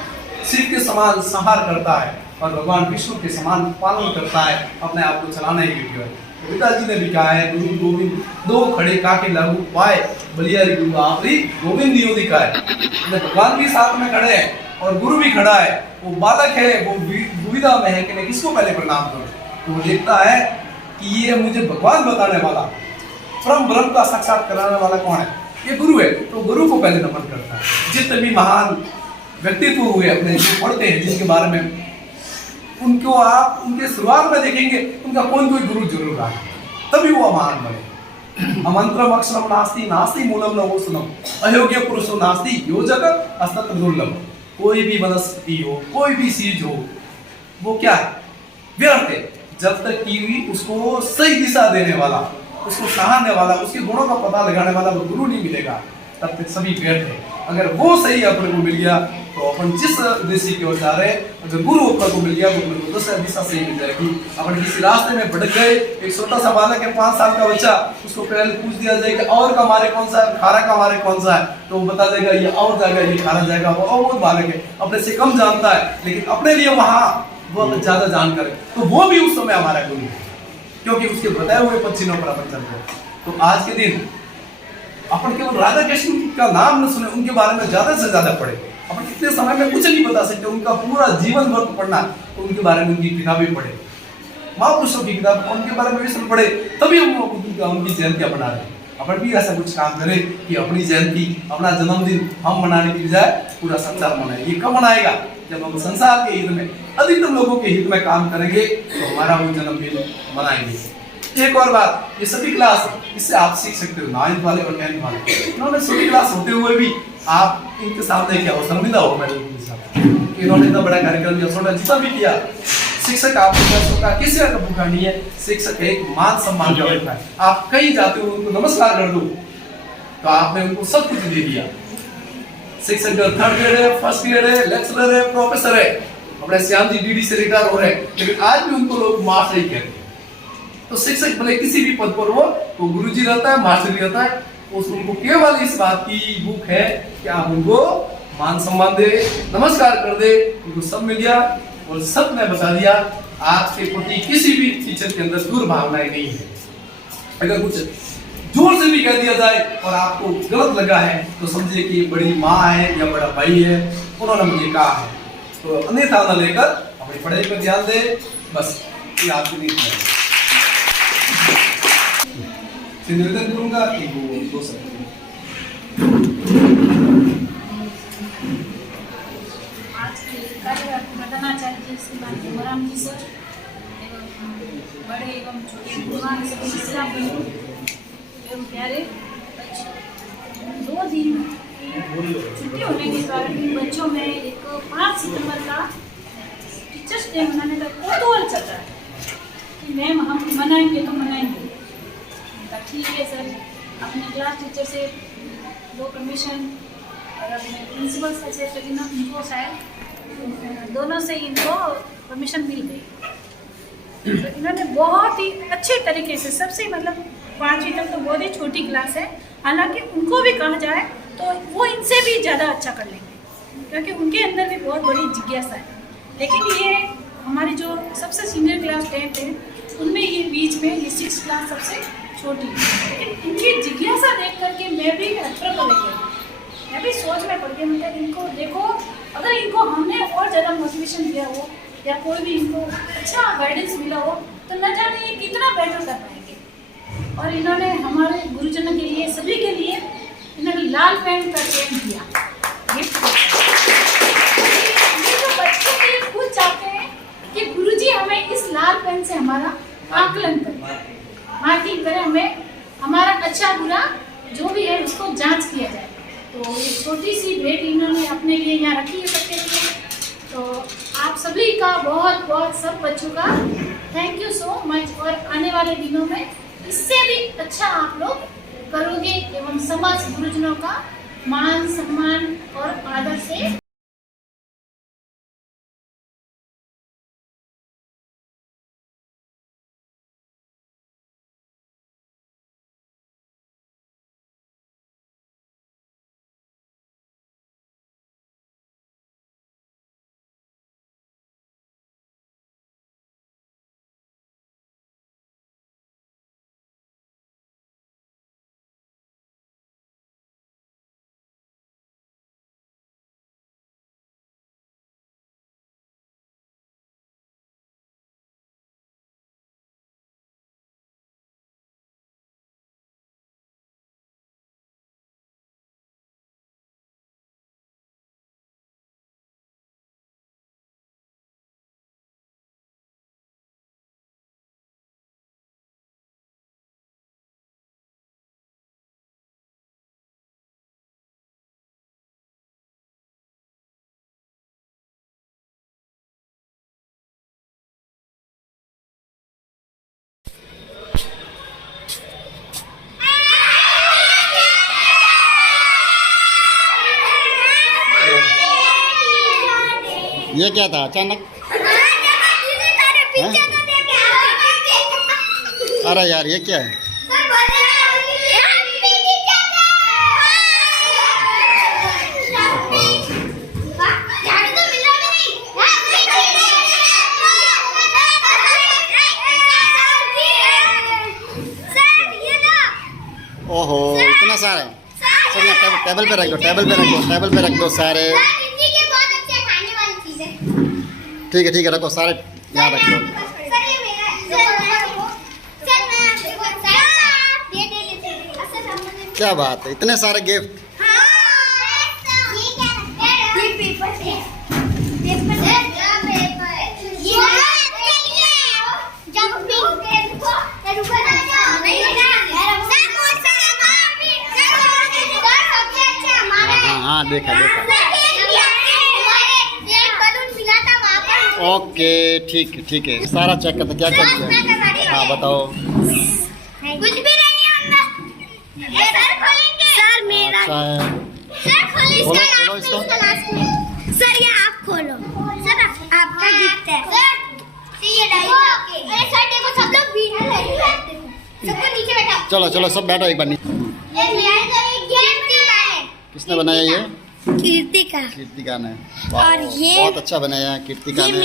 शिव के समान संहार करता है, और भगवान विष्णु के समान पालन करता है, अपने आप को चलाना ही योग्य है। पिताजी ने भी कहा है, गुरु गोविंद दो खड़े काके लागू पाए, बलियारी गुरु आपरी गोविंद दियो दिखाए। भगवान भी साथ में खड़े हैं और गुरु भी खड़ा है, वो बालक है, वो दुविधा में है कि मैं किसको पहले प्रणाम करूं। तो वो देखता है कि ये मुझे भगवान बताने वाला, परम ब्रह्म का साक्षात कराने वाला कौन है, ये गुरु है। तो गुरु को पहले नमन करता है। जितने भी महान व्यक्तित्व हुए अपने जो पढ़ते हैं, जिनके बारे में उनको आप उनके शुरुआत में देखेंगे, उनका कोई गुरु जरूर रहा, तभी वो महान बने। अमंत्रम अक्षरम नास्ति, नास्ति मूलम न वोसनम, अयोग्य पुरुषो नास्ति, यो जगत अस्तत्र दुर्लभ। कोई भी वनस्पति हो, कोई भी चीज हो, वो क्या है, व्यर्थ है, जब तक कि उसको सही दिशा देने वाला, उसको सहारने वाला, उसके गुणों का पता लगाने वाला वो गुरु नहीं मिलेगा, तब तक सभी व्यर्थ है। अगर वो सही अपने को मिल गया तो अपन जिस उद्देश्य की ओर जा रहे हैं, अगर गुरु अपने को मिल गया तो अपने को दूसरा दिशा सही मिल जाएगी। अपन किसी रास्ते में भटक गए, एक छोटा सा बालक है 5 साल का बच्चा, उसको पहले पूछ दिया जाए कि और का मारे कौन सा है, खारा का मारे कौन सा है, तो वो बता देगा ये और जाएगा, ये खारा जाएगा। वो और बहुत बालक है, अपने से कम जानता है, लेकिन अपने लिए वहाँ वो ज्यादा जानकर है, तो वो भी उस समय हमारा गुरु है, क्योंकि उसके बताए हुए पक्षियों पर अपन चलते हैं। तो आज के दिन अपन केवल राधा कृष्ण का नाम न सुने, उनके बारे में ज्यादा से ज्यादा पढ़े। अपन इतने समय में कुछ नहीं बता सकते, उनका पूरा जीवन भर पढ़ना, तो उनके बारे में उनकी किताबें पढ़े, महापुरुषों की किताब, उनके बारे में भी पढ़े, तभी हम उनकी जयंतियां बना रहे हैं। अपन भी ऐसा कुछ काम करें कि अपनी जयंती, अपना जन्मदिन हम मनाने की बजाय पूरा संसार मनाए। ये कब मनाएगा, जब हम संसार के हित में, अधिकतम लोगों के हित में काम करेंगे, तो हमारा वो जन्मदिन मनाएंगे। एक और बात, ये सभी क्लास, इससे आप सीख सकते हो, 9th वाले और 10th वाले, इन्होंने सभी क्लास होते हुए भी आप इनके सामने क्या हो, शर्मिंदा हो मेरे साथ, इन्होंने इतना बड़ा कार्यक्रम किया, छोटा जितना भी किया। शिक्षक आपको बच्चों का किसी का भूखा नहीं है, शिक्षक एक मान सम्मान का होता है। आप कहीं जाते हो उनको नमस्कार कर दो, तो आपने उनको सब कुछ दे दिया। शिक्षक 3rd ग्रेड है, 1st ग्रेड है, लेक्चरर है, प्रोफेसर है, अपने श्याम जी डीडी से रिटायर हो रहे हैं, लेकिन आज भी उनको लोग मास्टर ही कहते हैं। तो शिक्षक भले किसी भी पद पर हो, वो गुरुजी रहता है, मास्टर भी रहता है, उनको केवल इस बात की भूख है कि आप उनको मान सम्मान दे, नमस्कार कर दे, उनको सब मिल गया और सब ने बता दिया। आपके प्रति किसी भी टीचर के अंदर दुर्भावनाएं नहीं है। अगर कुछ जोर से भी कह दिया जाए और आपको गलत लगा है, तो समझिए कि बड़ी माँ है या बड़ा भाई है, उन्होंने मुझे कहा है, तो अन्यथा न लेकर अपनी पढ़ाई पर ध्यान दे। बस ये आपकी नीति है। निवेदन करूंगा कि वो दो सकते हैं। आज के कार्य प्रधानाचार्य जी श्रीमान भीमराम जी सर एवं बड़े एवं छोटे गुरुवान सभी एवं प्यारे 2 दिन की छुट्टी होने के कारण इन बच्चों में एक 5 सितंबर का टीचर्स टीचर्स डे मनाने का कौतूहल चल रहा है कि मैम हम मनाएंगे तो मनाएंगे। तो ठीक है सर, अपने क्लास टीचर से दो परमिशन और अपने प्रिंसिपल सर से इनको शायद दोनों से इनको परमिशन मिल गई। तो इन्होंने बहुत ही अच्छे तरीके से सबसे मतलब 5वीं तक तो बहुत ही छोटी क्लास है, हालांकि उनको भी कहा जाए तो वो इनसे भी ज़्यादा अच्छा कर लेंगे क्योंकि उनके अंदर भी बहुत बड़ी जिज्ञासा है। लेकिन ये हमारी जो सबसे सीनियर क्लास 10th है उनमें ये बीच में ये 6th क्लास सबसे छोटी है, लेकिन इनकी जिज्ञासा देख करके मैं भी अट्रैक्ट हो गई। मैं भी सोच में पड़ गई, मतलब इनको देखो, अगर इनको हमने और ज़्यादा मोटिवेशन दिया हो या कोई भी इनको अच्छा गाइडेंस मिला हो तो न जाने ये कितना बेटर कर पाएंगे। और इन्होंने हमारे गुरुजनों के लिए, सभी के लिए इन्होंने लाल पेन का चयन किया गिफ्ट। ये जो बच्चे भी खुद चाहते हैं कि गुरुजी हमें इस लाल पेन से हमारा आकलन करें, मार्किंग करें, हमें हमारा अच्छा बुरा जो भी है उसको जांच किया जाए। तो ये छोटी सी भेंट इन्होंने अपने लिए यहाँ रखी है सबके लिए। तो आप सभी का बहुत बहुत, सब बच्चों का थैंक यू सो मच। और आने वाले दिनों में इससे भी अच्छा आप लोग करोगे एवं समाज गुरुजनों का मान सम्मान और आदर से ये क्या था अचानक? अरे यार ये क्या है? ओहो इतना सारा। सर यहाँ टेबल पे रख दो, टेबल पे रख दो, टेबल पे रख दो सारे। ठीक है रखो सारे यहाँ रख दो। क्या बात है, इतने सारे गिफ्ट। हाँ देखा। ओके ठीक है सारा चेक करते क्या क्या किया। हाँ बताओ। कुछ भी नहीं है अंदर। सर खोलेंगे। सर मेरा। अच्छा है। सर खोलो खोलो इसको। सर ये आप खोलो। सर आपका गिफ्ट है। सर ये डायरी। अरे सर देखो सब लोग बीना लगे। सबको नीचे बैठा। चलो सब बैठो एक बार नीचे। किसने बनाया ये? कीर्तिका ने। और ये बहुत अच्छा बनाया कीर्तिका ने।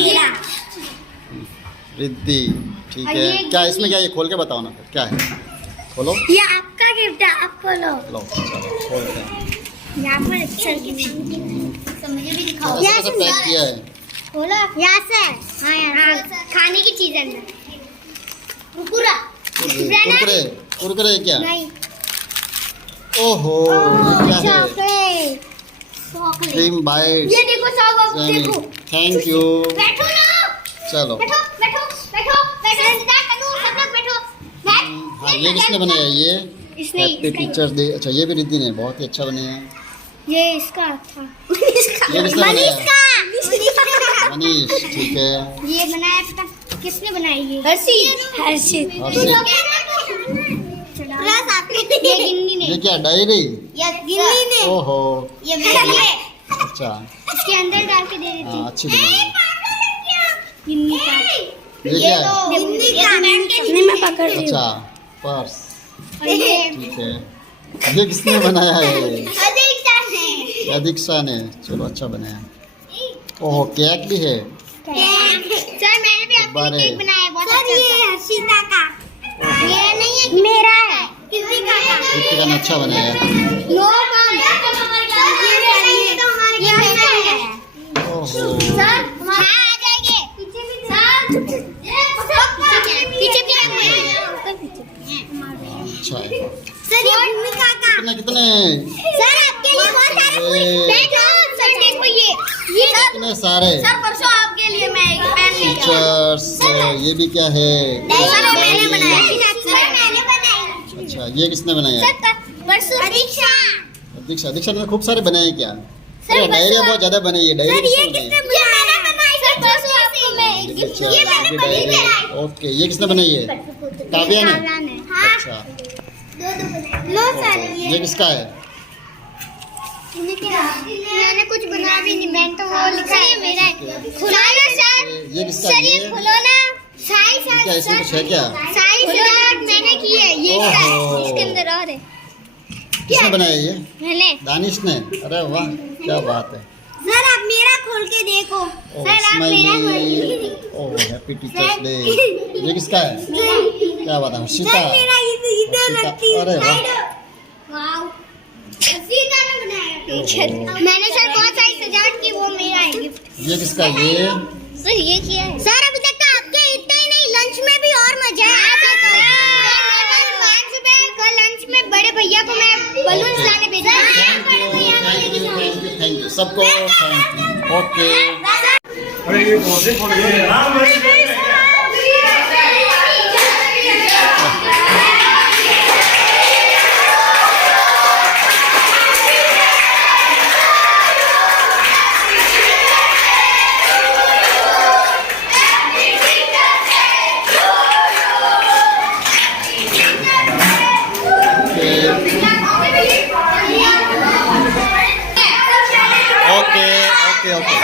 रिद्धि ठीक है। क्या इसमें क्या, ये खोल के बताओ ना फिर क्या है। खोलो। ये आपका गिफ्ट है, आप खोलो। लो चलो खोलते हैं। यहाँ पर अच्छा गिफ्ट मुझे भी दिखाओ। यहाँ से पैक किया है। खोलो यहाँ से। हाँ यहाँ खाने की चीज है। कुरकुरे क्या? नहीं। ओहो क्या है? Cream bite. ये देखो सब देखो। Thank you. बैठो ना। चलो बैठो इंतजार करो, सब लोग बैठो। हाँ ये किसने बनाया ये? Happy teachers day. अच्छा ये भी रिद्धि ने बहुत ही अच्छा बनाया है। ये इसका था। ये किसने बनाया? अनीश, ठीक है। ये बनाया पता किसने बनाई है? हर्षित। हर्षित। प्लस आपने ये गिन्नी ने। ये क्या डायरी? ये गिन्नी ने। ओहो, ये मेरी है। अच्छा, इसके अंदर डाल के दे देती। हाँ, अच्छी बनी है। गिन्नी का। ये क्या है? गिन्नी का। नहीं मैं पकड़ रही हूँ। अच्छा, पर्स, ठीक है। ये किसने बनाया है? अदीक्षा ने। चलो, अच्छा बनाया। ओहो, केक भी है। सर मैंने भी अपने केक बनाया, बहुत अच्छा। ये हर्षिता का। मेरा नहीं है, मेरा है। कृतिका का। कृतिका ने अच्छा बनाया। नो मैम, ये मेरा है। ओहो, सर हाँ आ जाएंगे। पीछे भी सर, पीछे भी आएंगे। अच्छा है। सर ये भूमिका का। कितने सर आपके लिए बहुत सारे फूल। बैठो सर, देखो ये कितने सारे सर परसों आपके लिए मैं एक पेन लेके आई। टीचर्स। ये भी क्या है? सर मैंने बनाया। सर मैंने बनाया। अच्छा, ये किसने बनाया? सर परसों दीक्षा। दीक्षा ने खूब सारे बनाए क्या? सर, डायरिया बहुत ज्यादा बनाई है। डायरी सर ये किसने किसने बनाया? मैंने बनाई सर, परसों आपको मैं गिफ्ट ये मैंने बनाई है। ओके, ये किसने बनाई है? काव्या ने। हाँ अच्छा, लो सर ये किसका है? मैंने कुछ बना भी नहीं, मैंने तो वो लिखा है मेरा है। खुलाना सर। ये किसका? सर ये खुलाना साई क्या सर। इसमें कुछ है क्या? साई सर मैंने की है, ये इसका है, ओहो। इसके अंदर और है। किसने बनाया ये? मैंने। दानिश ने। अरे वाह, क्या बात है। सर आप मेरा खोल के देखो। सर आप मेरा खोल के देखो। ओह, हैप्पी टीचर्स डे। ये किसका है? क्या बात है, हर्षिता। सर मेरा इधर हर्षिता, रखती हूँ। अरे वाह। वाओ, हर्षिता ने बनाया टीचर। मैंने सर बहुत सारी सजावट की, वो मेरा है गिफ्ट। ये किसका? ये सर ये क्या है? सर अभी तक तो आपके इतना ही नहीं, लंच में भी और मजा है। कल लंच में बड़े भैया को मैं बलून लाने भेजा। थैंक यू सबको, थैंक यू। ओके, अरे ये पौधे खोल गए। Okay, okay, okay.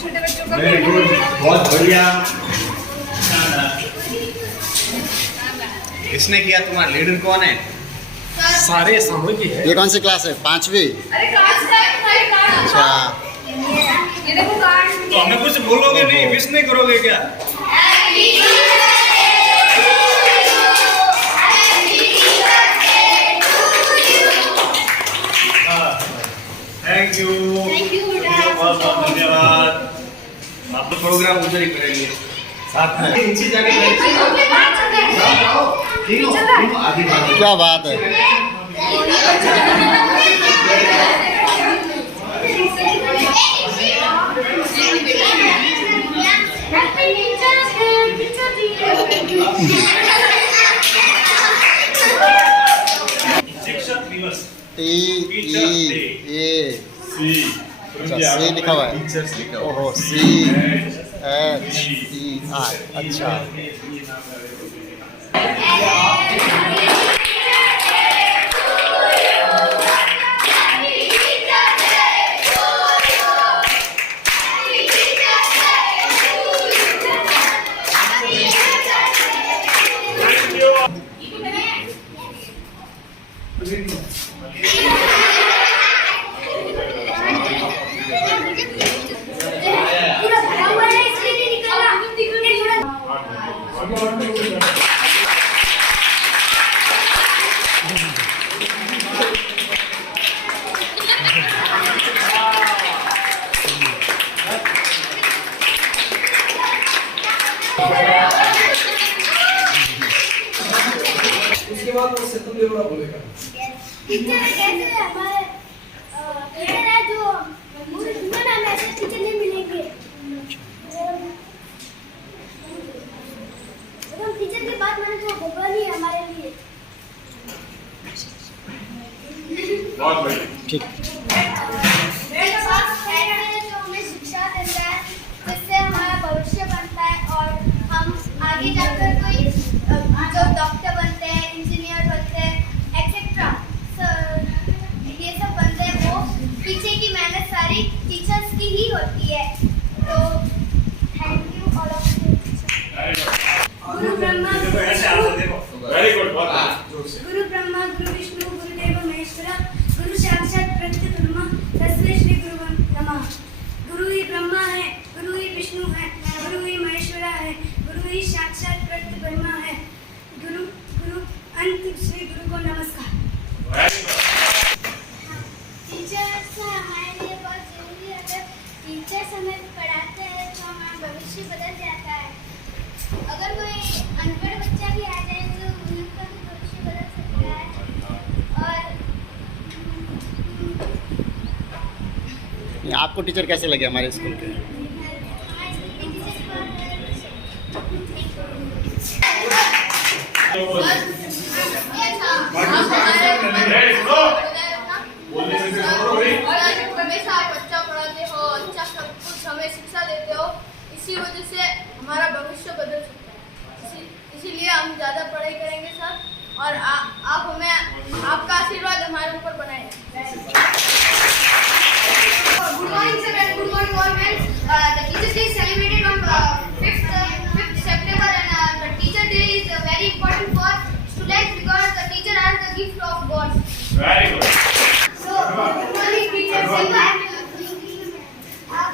छोटे बच्चों का वेरी गुड, बहुत बढ़िया। इसने किया? तुम्हारा लीडर कौन है? सारे सामूहिक ही है। ये कौन सी क्लास है? 5वीं। अरे कार्ड है, तुम्हारे कार्ड। अच्छा, ये देखो कार्ड। तो हमें कुछ बोलोगे नहीं, विश नहीं करोगे क्या? थैंक यू, बहुत बहुत धन्यवाद। आप तो प्रोग्राम उधर ही करेंगे साथ में। नीचे जाके क्या बात है। शिक्षक दिवस। सी लिखा हुआ है। टीचर्स लिखा हुआ। ओहो, CHER। अच्छा, उसके बाद वो सेतु देवड़ा बोलेगा। टीचर कैसे हमारे जो मैसेज टीचर नहीं मिलेंगे। माने तो भगवान ही हमारे लिए। बहुत बढ़िया। ठीक। जो हमें शिक्षा देता है, जिससे हमारा भविष्य बनता है और हम आगे जाकर कोई जो डॉक्टर बनते हैं, इंजीनियर बनते हैं, एक्सेट्रा ये सब बनते हैं, वो पीछे की मेहनत सारी टीचर्स की ही होती है। तो thank you all of you. Guru Brahma very good. गुरु ब्रह्मा गुरु विष्णु गुरुदेव महेश्वर गुरु साक्षात परब्रह्म तस्मै श्री गुरु नमः। गुरु ही ब्रह्मा है, गुरु ही विष्णु है, गुरु ही महेश्वर है, गुरु ही साक्षात परब्रह्म है। गुरु गुरु अंत श्री गुरु को नमस्कार। टीचर्स हमारे लिए बहुत जरूरी है। अगर टीचर्स हमें पढ़ाते हैं तो हमारा भविष्य बदल जाता है। अगर कोई अनपढ़ बच्चा भी आ जाए तो उनका भी भविष्य बदल सकता है। और आपको टीचर कैसे लगे हमारे स्कूल के? हमेशा आप अच्छा पढ़ाते हो, अच्छा सब कुछ हमें शिक्षा देते हो, इसी वजह से हमारा भविष्य बदल सकता है। इसीलिए हम ज़्यादा पढ़ाई करेंगे सर, और आप हमें आपका आशीर्वाद हमारे ऊपर बनाए। Good morning sir and good morning all friends. The Teachers Day is celebrated on 5th September, and the Teacher Day is very important for students because the teacher are the gift of God. Very good. So good morning teachers. आप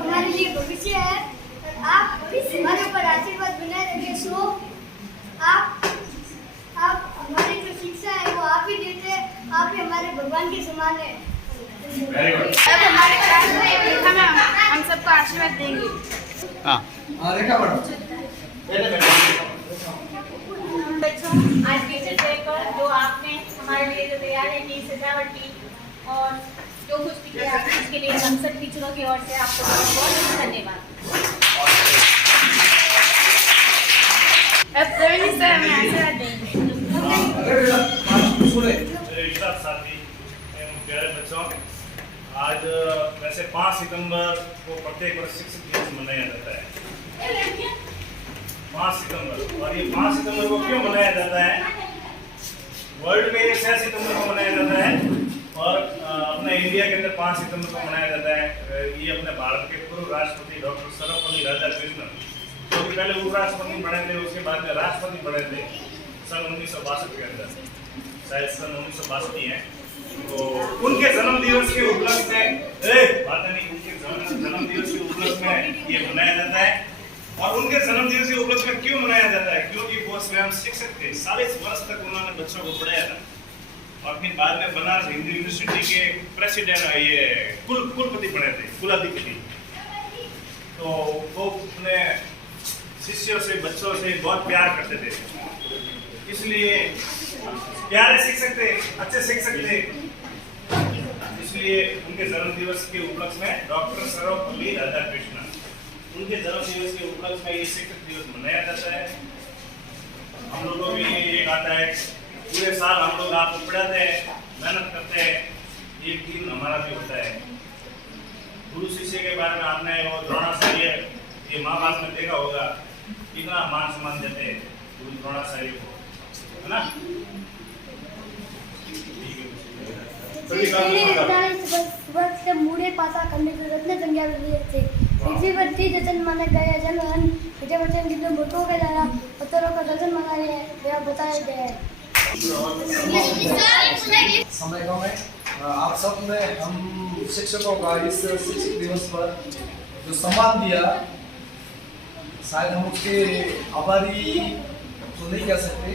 हमारे लिए भविष्य है और आप हमारे ऊपर आशीर्वाद बनाए रखिए। सो आप हमारी जो शिक्षा है वो आप ही देते हैं, आप ही हमारे भगवान के समान है। अब हमारे क्लास में हम सबको आशीर्वाद देंगे। हाँ रेखा मैडम। बच्चों, आज टीचर डे पर जो आपने हमारे लिए जो तैयारी की, सजावट की और जो कुछ भी किया, इसके लिए हम सब टीचरों की ओर से आपको बहुत धन्यवाद। अब प्रवीण सर हमें आशीर्वाद देंगे। मेरे विशाल साथी एवं प्यारे बच्चों, आज वैसे 5 सितंबर को प्रत्येक वर्ष शिक्षक दिवस मनाया जाता है। 5 सितंबर, और ये 5 सितंबर को क्यों मनाया जाता है? वर्ल्ड में 6 सितंबर को मनाया जाता है और अपने इंडिया के अंदर 5 सितंबर को मनाया जाता है। ये अपने भारत के पूर्व राष्ट्रपति डॉक्टर सर्वपल्ली राधाकृष्णन, जो कि पहले उपराष्ट्रपति बने थे, उसके बाद में राष्ट्रपति बने थे सन 1962 के अंदर, शायद सन 1962 है। तो उनके जन्म दिवस के उपलक्ष्य में उनके जन्म दिवस के उपलक्ष्य में ये मनाया जाता है। और उनके जन्म दिवस के उपलक्ष्य में क्यों मनाया जाता है? क्योंकि वो स्वयं शिक्षक थे। 40 वर्ष तक उन्होंने बच्चों को पढ़ाया था और फिर बाद में बनारस हिंदू यूनिवर्सिटी के प्रेसिडेंट, ये कुलपति बने थे, कुलाधिपति। तो वो अपने शिष्यों से, बच्चों से बहुत प्यार करते थे, इसलिए प्यारे शिक्षक थे, अच्छे शिक्षक थे। इसलिए उनके जन्म दिवस के उपलक्ष्य में डॉक्टर सर्वपल्ली राधाकृष्णन, उनके जन्म दिवस के उपलक्ष्य में ये शिक्षक दिवस मनाया जाता है। हम लोगों को भी एक आता है, पूरे साल हम लोग आपको पढ़ाते हैं, मेहनत करते हैं, एक दिन हमारा भी होता है। गुरु शिष्य के बारे में आपने वो द्रोणाचार्य ये महाभारत में देखा होगा, कितना मान सम्मान देते हैं गुरु द्रोणाचार्य को, है ना? से मूढ़े पासा करने से रत्न संज्ञा लिए थे। पृथ्वी पर 30 दर्शन माना गया जल हन विजय वचन कितने भूतों के द्वारा पत्थरों का दर्शन मनाए गया बताया गया है। समय का में आप सब ने हम शिक्षकों का इस शिक्षक दिवस पर जो सम्मान दिया, शायद हम उसके आभारी तो नहीं कह सकते,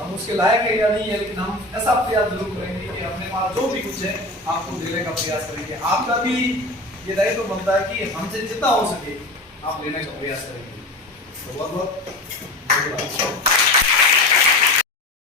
हम उसके लायक है या नहीं है, लेकिन हम ऐसा प्रयास जरूर करेंगे कि अपने पास जो भी कुछ है आपको देने का प्रयास करेंगे। आपका भी ये दायित्व बनता है कि हमसे जितना हो सके आप लेने का प्रयास करेंगे। तो बहुत बहुत धन्यवाद।